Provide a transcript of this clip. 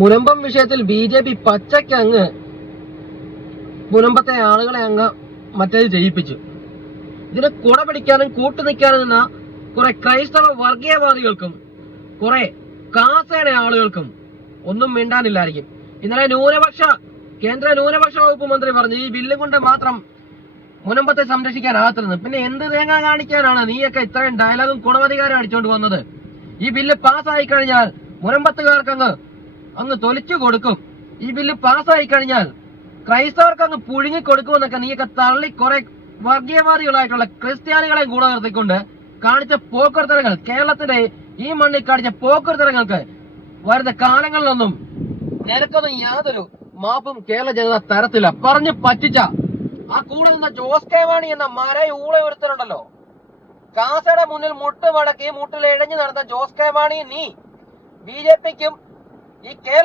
മുനമ്പം വിഷയത്തിൽ BJP പച്ചയ്ക്ക് അങ്ങ് മുനമ്പത്തെ ആളുകളെ അങ്ങ് മറ്റേത് ചെയ്യിപ്പിച്ചു. ഇതിനെ കുട പിടിക്കാനും കൂട്ടുനിൽക്കാനും നിന്ന കുറെ ക്രൈസ്തവ വർഗീയവാദികൾക്കും കുറെ കാസയുടെ ആളുകൾക്കും ഒന്നും മിണ്ടാനില്ലായിരിക്കും. ഇന്നലെ കേന്ദ്ര ന്യൂനപക്ഷ വകുപ്പ് മന്ത്രി പറഞ്ഞു ഈ ബില്ലും കൊണ്ട് മാത്രം മുനമ്പത്തെ സംരക്ഷിക്കാനാകത്തില്ലെന്ന്. പിന്നെ എന്ത് തേങ്ങ കാണിക്കാനാണ് നീയൊക്കെ ഇത്രയും ഡയലോഗും കുണവധികാരം അടിച്ചുകൊണ്ട് വന്നത്? ഈ ബില്ല് പാസ്സായി കഴിഞ്ഞാൽ മുനമ്പത്തുകാർക്ക് അങ്ങ് തൊലിച്ചു കൊടുക്കും. ഈ ബില്ല് പാസ്സായി കഴിഞ്ഞാൽ ക്രൈസ്തവർക്ക് അങ്ങ് പുഴുങ്ങി കൊടുക്കുമെന്നൊക്കെ നീയൊക്കെ തള്ളി കുറെ വർഗീയവാദികളായിട്ടുള്ള ക്രിസ്ത്യാനികളെ കൂടെ നിർത്തിക്കൊണ്ട് കാണിച്ച പോക്കർത്തരങ്ങൾ, കേരളത്തിന്റെ ഈ മണ്ണിൽ കാണിച്ച പോക്കർത്തരങ്ങൾക്ക് വരുന്ന കാലങ്ങളിലൊന്നും നിനക്കൊന്നും യാതൊരു മാപ്പും കേരള ജനത തരത്തില്ല. പറഞ്ഞു പറ്റിച്ച ആ കൂടെ നിന്ന ജോസ് കെ മാണി എന്ന മരയ ഊള ഒരുത്തരുണ്ടല്ലോ, കാസയുടെ മുന്നിൽ മുട്ട് മടക്കി മുട്ടിൽ ഇഴഞ്ഞു നടന്ന ജോസ് കെ മാണി, നീ BJPക്കും ഈ കേരള